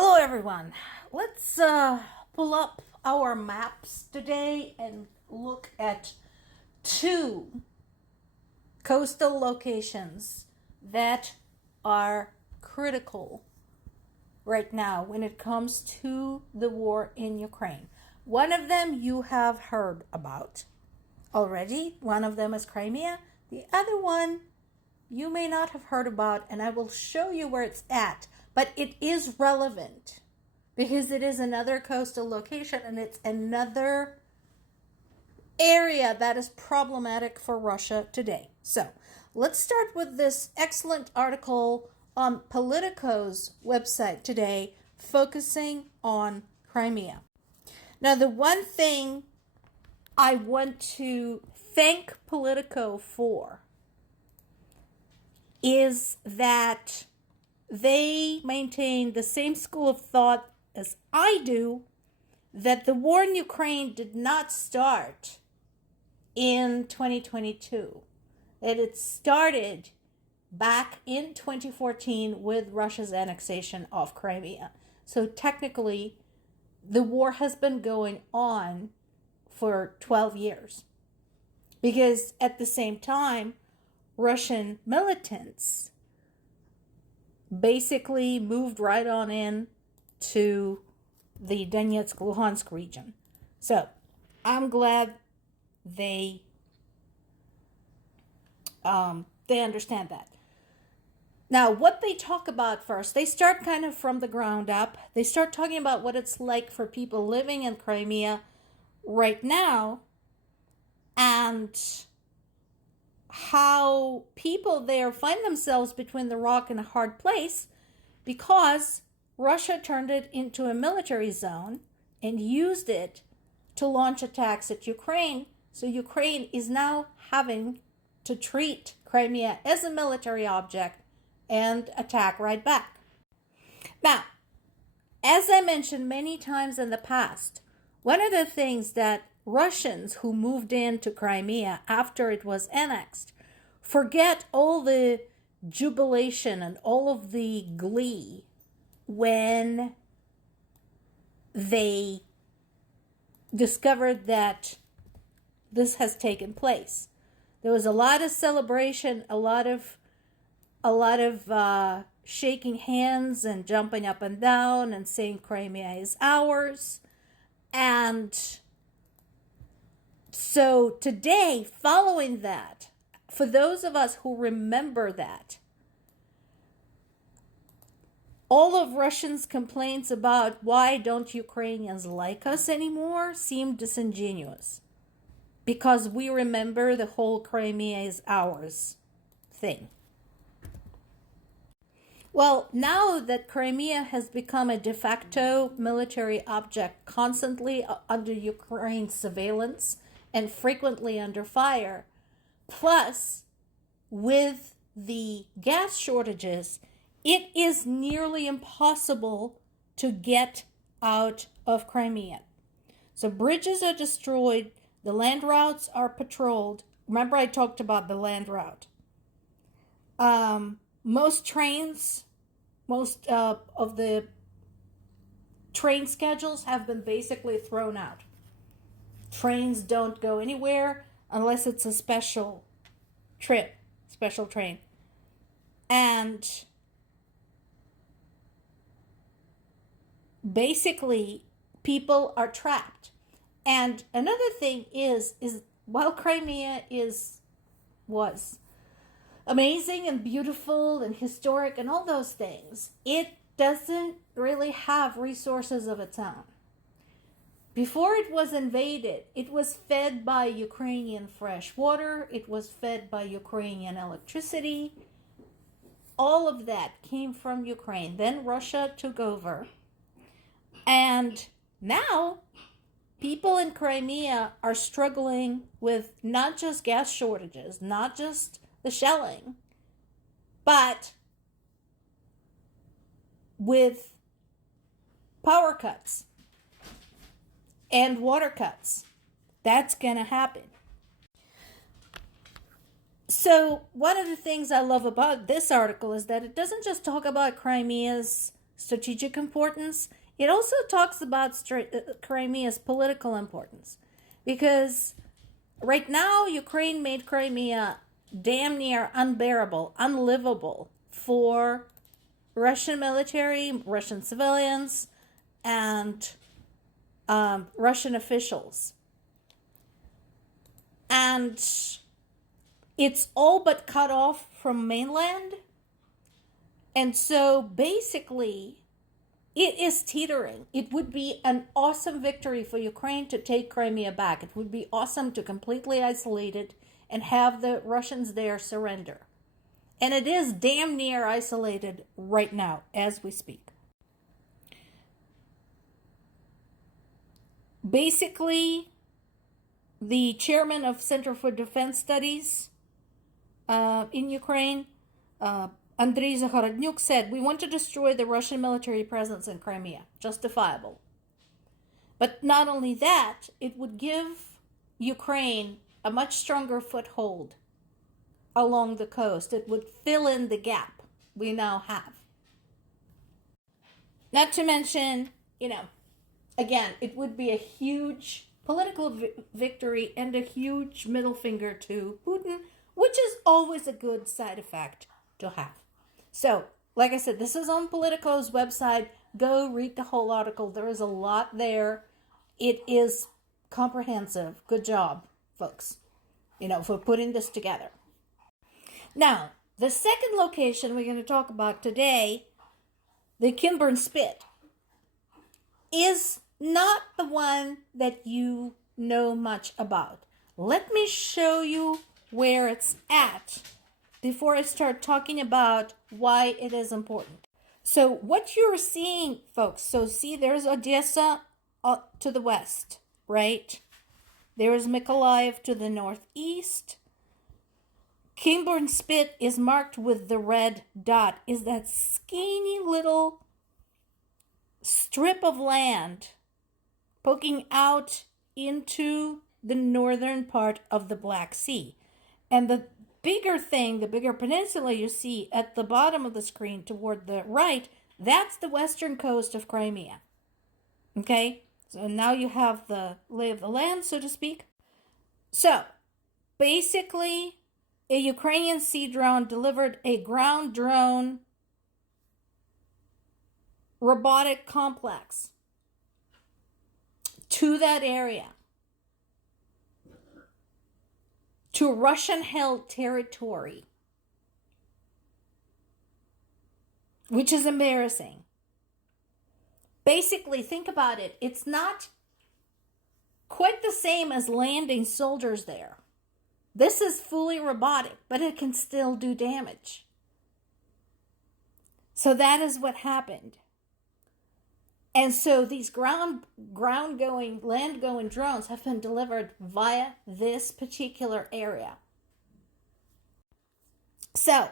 Hello, everyone. Let's pull up our maps today and look at two coastal locations that are critical right now when it comes to the war in Ukraine. One of them you have heard about already. One of them is Crimea. The other one you may not have heard about, and I will show you where it's at. But it is relevant because it is another coastal location and it's another area that is problematic for Russia today. So let's start with this excellent article on Politico's website today, focusing on Crimea. Now, the one thing I want to thank Politico for is that they maintain the same school of thought as I do, that the war in Ukraine did not start in 2022, that it started back in 2014 with Russia's annexation of Crimea. So technically, the war has been going on for 12 years. Because at the same time, Russian militants basically moved right on in to the Donetsk, Luhansk region. So I'm glad they understand that. Now, what they talk about first, they start kind of from the ground up. They start talking about what it's like for people living in Crimea right now and how people there find themselves between the rock and a hard place because Russia turned it into a military zone and used it to launch attacks at Ukraine. So Ukraine is now having to treat Crimea as a military object and attack right back. Now, as I mentioned many times in the past, one of the things that Russians who moved into Crimea after it was annexed forget all the jubilation and all of the glee when they discovered that this has taken place. There was a lot of celebration, a lot of shaking hands and jumping up and down and saying Crimea is ours. And so today, following that, for those of us who remember that, all of Russians' complaints about why don't Ukrainians like us anymore seem disingenuous because we remember the whole Crimea is ours thing. Well, now that Crimea has become a de facto military object constantly under Ukraine's surveillance and frequently under fire, plus with the gas shortages, it is nearly impossible to get out of Crimea. So bridges are destroyed, the land routes are patrolled. Remember I talked about the land route. Most of the train schedules have been basically thrown out. Trains don't go anywhere unless it's a special train. And basically, people are trapped. And another thing is while Crimea was amazing and beautiful and historic and all those things, it doesn't really have resources of its own. Before it was invaded, it was fed by Ukrainian fresh water, it was fed by Ukrainian electricity. All of that came from Ukraine. Then Russia took over. And now people in Crimea are struggling with not just gas shortages, not just the shelling, but with power cuts and water cuts. That's going to happen. So one of the things I love about this article is that it doesn't just talk about Crimea's strategic importance, it also talks about Crimea's political importance. Because right now, Ukraine made Crimea damn near unbearable, unlivable for Russian military, Russian civilians, and Russian officials. And it's all but cut off from mainland. And so basically, it is teetering. It would be an awesome victory for Ukraine to take Crimea back. It would be awesome to completely isolate it and have the Russians there surrender. And it is damn near isolated right now as we speak. Basically, the chairman of Center for Defense Studies in Ukraine, Andriy Zakhorodnyuk, said, "We want to destroy the Russian military presence in Crimea. Justifiable. But not only that, it would give Ukraine a much stronger foothold along the coast. It would fill in the gap we now have. Not to mention, again, it would be a huge political victory and a huge middle finger to Putin, which is always a good side effect to have. So, like I said, this is on Politico's website. Go read the whole article. There is a lot there. It is comprehensive. Good job, folks, for putting this together. Now, the second location we're going to talk about today, the Kinburn Spit, is not the one that you know much about. Let me show you where it's at before I start talking about why it is important. So what you're seeing, folks, see there's Odessa to the west, right? There is Mykolaiv to the northeast. Kinburn Spit is marked with the red dot, is that skinny little strip of land poking out into the northern part of the Black Sea. And the bigger peninsula you see at the bottom of the screen toward the right, that's the western coast of Crimea. Okay? So now you have the lay of the land, so to speak. So, basically, a Ukrainian sea drone delivered a ground drone robotic complex to that area, to Russian-held territory, which is embarrassing. Basically, think about it. It's not quite the same as landing soldiers there. This is fully robotic, but it can still do damage. So that is what happened. And so these ground-going, land-going drones have been delivered via this particular area. So,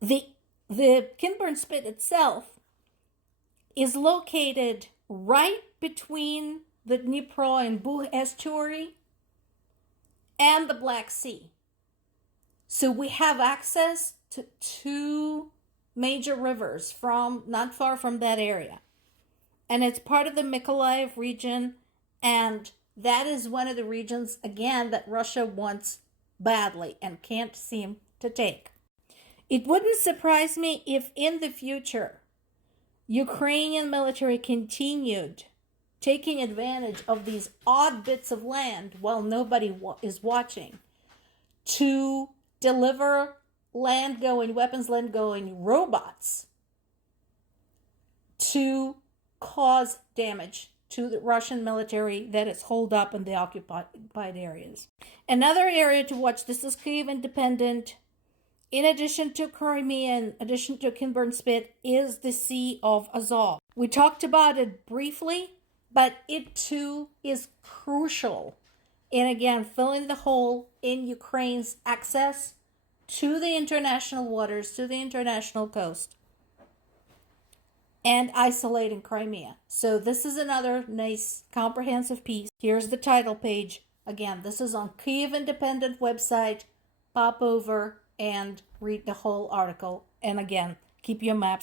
the Kinburn Spit itself is located right between the Dnipro and Bug estuary and the Black Sea. So we have access to two major rivers not far from that area. And it's part of the Mykolaiv region, and that is one of the regions, again, that Russia wants badly and can't seem to take. It wouldn't surprise me if in the future Ukrainian military continued taking advantage of these odd bits of land while nobody is watching to deliver weapons land-going robots to cause damage to the Russian military that is holed up in the occupied areas. Another area to watch, this is Kyiv Independent. In addition to Crimea, in addition to Kinburn Spit, is the Sea of Azov. We talked about it briefly, but it too is crucial in, again, filling the hole in Ukraine's access to the international waters, to the international coast, and isolating Crimea. So this is another nice comprehensive piece. Here's the title page. Again, this is on Kyiv Independent website. Pop over and read the whole article. And again, Keep your maps